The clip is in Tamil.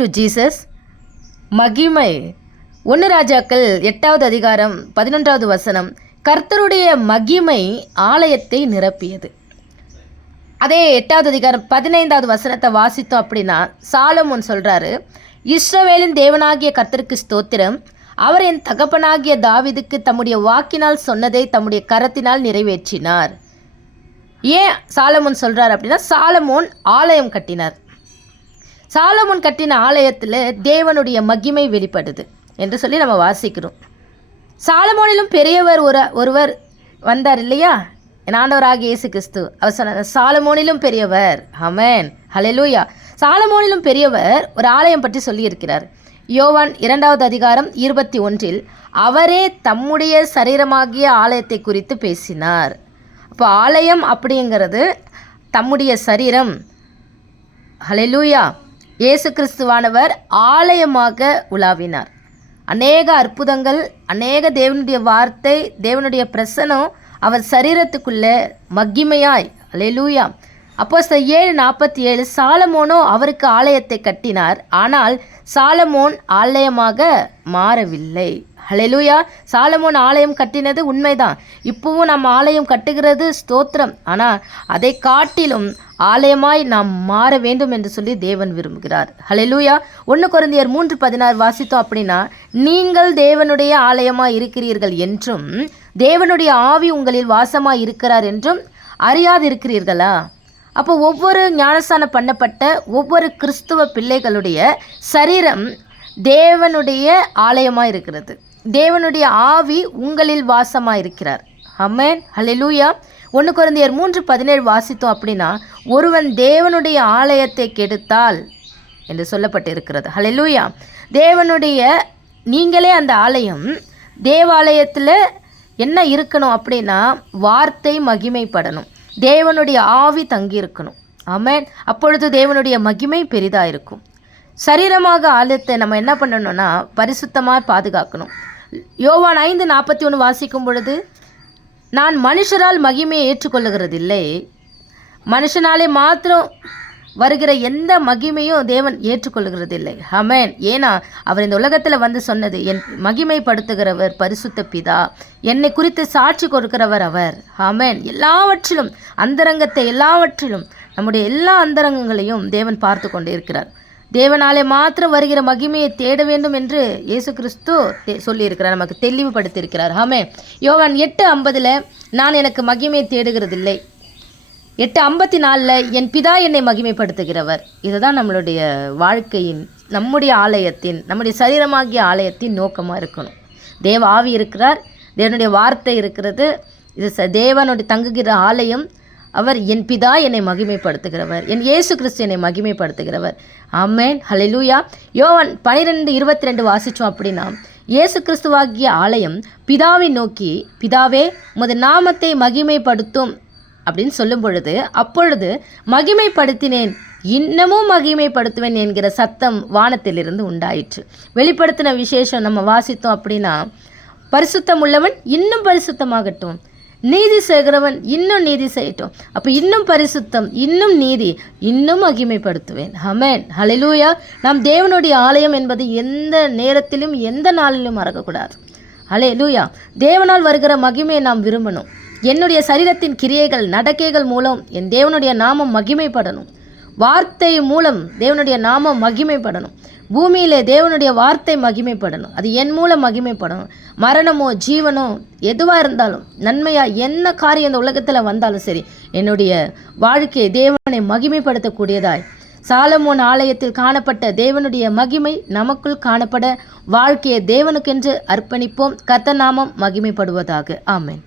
To Jesus. மகிமை. 1 ராஜாக்கள் 8வது அதிகாரம் 11வது வசனம். கர்த்தருடைய மகிமை ஆலயத்தை நிரப்பியது. அதே 8வது அதிகாரம் 15வது வசனத்தை வாசித்தோம் அப்படின்னா சாலமோன் சொல்கிறாரு, இஸ்ரவேலின் தேவனாகிய கர்த்தருக்கு ஸ்தோத்திரம், அவர் என் தகப்பனாகிய தாவீதுக்கு தம்முடைய வாக்கினால் சொன்னதை தம்முடைய கரத்தினால் நிறைவேற்றினார். ஏன் சாலமோன் சொல்கிறார் அப்படின்னா, சாலமோன் ஆலயம் கட்டினார். சாலமோன் கட்டின ஆலயத்தில் தேவனுடைய மகிமை வெளிப்படுது என்று சொல்லி நம்ம வாசிக்கிறோம். சாலமோனிலும் பெரியவர் ஒருவர் வந்தார் இல்லையா, என் ஆண்டவராகிய இயேசு கிறிஸ்து. அவர் சொன்னார், சாலமோனிலும் பெரியவர். ஆமென், ஹல்லேலூயா. சாலமோனிலும் பெரியவர் ஒரு ஆலயம் பற்றி சொல்லியிருக்கிறார். யோவான் 2வது அதிகாரம் 21 அவரே தம்முடைய சரீரமாகிய ஆலயத்தை குறித்து பேசினார். அப்போ ஆலயம் அப்படிங்கிறது தம்முடைய சரீரம். ஹல்லேலூயா. இயேசு கிறிஸ்துவானவர் ஆலயமாக உலாவினார். அநேக அற்புதங்கள், அநேக தேவனுடைய வார்த்தை, தேவனுடைய பிரசனம் அவர் சரீரத்துக்குள்ளே மகிமையாய். ஹல்லேலூயா. அப்போஸ்தலர் 7:47 சாலமோனோ அவருக்கு ஆலயத்தை கட்டினார், ஆனால் சாலமோன் ஆலயமாக மாறவில்லை. ஹல்லேலூயா. சாலமோன் ஆலயம் கட்டினது உண்மைதான். இப்போவும் நம்ம ஆலயம் கட்டுகிறது, ஸ்தோத்திரம். ஆனால் அதை காட்டிலும் ஆலயமாய் நாம் மாற வேண்டும் என்று சொல்லி தேவன் விரும்புகிறார். ஹல்லேலூயா. 1 கொரிந்தியர் 3:16 வாசித்தோம் அப்படின்னா, நீங்கள் தேவனுடைய ஆலயமாய் இருக்கிறீர்கள் என்றும் தேவனுடைய ஆவி உங்களில் வாசமாய் இருக்கிறார் என்றும் அறியாதிருக்கிறீர்களா? அப்போ ஒவ்வொரு ஞானஸ்தானம் பண்ணப்பட்ட ஒவ்வொரு கிறிஸ்துவ பிள்ளைகளுடைய சரீரம் தேவனுடைய ஆலயமாக இருக்கிறது. தேவனுடைய ஆவி உங்களில் வாசமாக இருக்கிறார். ஆமென், ஹல்லேலூயா. 1 கொரிந்தியர் 3:17 வாசித்தோம் அப்படின்னா, ஒருவன் தேவனுடைய ஆலயத்தை கெடுத்தால் என்று சொல்லப்பட்டு இருக்கிறது. ஹல்லேலூயா. தேவனுடைய நீங்களே அந்த ஆலயம். தேவாலயத்தில் என்ன இருக்கணும் அப்படின்னா, வார்த்தை மகிமைப்படணும், தேவனுடைய ஆவி தங்கியிருக்கணும். ஆமென். அப்பொழுது தேவனுடைய மகிமை பெரிதாக இருக்கும். சரீரமாக ஆலயத்தை நம்ம என்ன பண்ணணும்னா பரிசுத்தமாக பாதுகாக்கணும். யோவான் 5:41 வாசிக்கும் பொழுது, நான் மனுஷரால் மகிமையை ஏற்றுக்கொள்ளுகிறதில்லை, மனுஷனாலே மாத்திரம் வருகிற எந்த மகிமையும் தேவன் ஏற்றுக்கொள்ளுகிறதில்லை. ஆமென். ஏன்னா அவர் இந்த உலகத்தில் வந்து சொன்னது, என் மகிமைப்படுத்துகிறவர் பரிசுத்த பிதா, என்னை குறித்து சாட்சி கொடுக்கிறவர் அவர். ஆமென். எல்லாவற்றிலும் அந்தரங்கத்தை, எல்லாவற்றிலும் நம்முடைய எல்லா அந்தரங்கங்களையும் தேவன் பார்த்து கொண்டே இருக்கிறார். தேவனாலே மாத்திரம் வருகிற மகிமையை தேட வேண்டும் என்று இயேசு கிறிஸ்து சொல்லியிருக்கிறார், நமக்கு தெளிவுபடுத்தியிருக்கிறார். ஆமென். யோவான் 8:50 நான் எனக்கு மகிமையை தேடுகிறதில்லை. 8:54 என் பிதா என்னை மகிமைப்படுத்துகிறவர். இதுதான் நம்மளுடைய வாழ்க்கையின், நம்முடைய ஆலயத்தின், நம்முடைய சரீரமாகிய ஆலயத்தின் நோக்கமாக இருக்கணும். தேவ ஆவி இருக்கிறார், தேவனுடைய வார்த்தை இருக்கிறது. இது தேவனுடைய தங்குகிற ஆலயம். அவர் என் பிதா என்னை மகிமைப்படுத்துகிறவர், என் இயேசு கிறிஸ்து என்னை மகிமைப்படுத்துகிறவர். ஆமென், ஹல்லேலூயா. யோவான் 12:22 வாசித்தோம் அப்படின்னா, இயேசு கிறிஸ்துவாகிய ஆலயம் பிதாவை நோக்கி, பிதாவே உமது நாமத்தை மகிமைப்படுத்தும் அப்படின்னு சொல்லும் பொழுது, அப்பொழுது மகிமைப்படுத்தினேன், இன்னமும் மகிமைப்படுத்துவேன் என்கிற சத்தம் வானத்திலிருந்து உண்டாயிற்று. வெளிப்படுத்தின விசேஷம் நம்ம வாசித்தோம் அப்படின்னா, பரிசுத்தம் உள்ளவன் இன்னும் பரிசுத்தமாகட்டும், நீதி செய்கிறவன் இன்னும் நீதி செய்யட்டும். அப்போ இன்னும் பரிசுத்தம், இன்னும் நீதி, இன்னும் மகிமைப்படுத்துவேன். ஆமென், ஹல்லேலூயா. நாம் தேவனுடைய ஆலயம் என்பது எந்த நேரத்திலும் எந்த நாளிலும் மறக்கக்கூடாது. ஹல்லேலூயா. தேவனால் வருகிற மகிமையை நாம் விரும்பணும். என்னுடைய சரீரத்தின் கிரியைகள், நடக்கைகள் மூலம் என் தேவனுடைய நாமம் மகிமைப்படணும். வார்த்தை மூலம் தேவனுடைய நாமம் மகிமைப்படணும். பூமியிலே தேவனுடைய வார்த்தை மகிமைப்படணும். அது என் மூலம் மகிமைப்படணும். மரணமோ ஜீவனோ எதுவாக இருந்தாலும், நன்மையா என்ன காரியம் இந்த உலகத்தில் வந்தாலும் சரி, என்னுடைய வாழ்க்கையை தேவனை மகிமைப்படுத்தக்கூடியதாய் சாலமோன் ஆலயத்தில் காணப்பட்ட தேவனுடைய மகிமை நமக்குள் காணப்பட வாழ்க்கையை தேவனுக்கென்று அர்ப்பணிப்போம். கர்த்தர் நாமம் மகிமைப்படுவதாக. ஆமென்.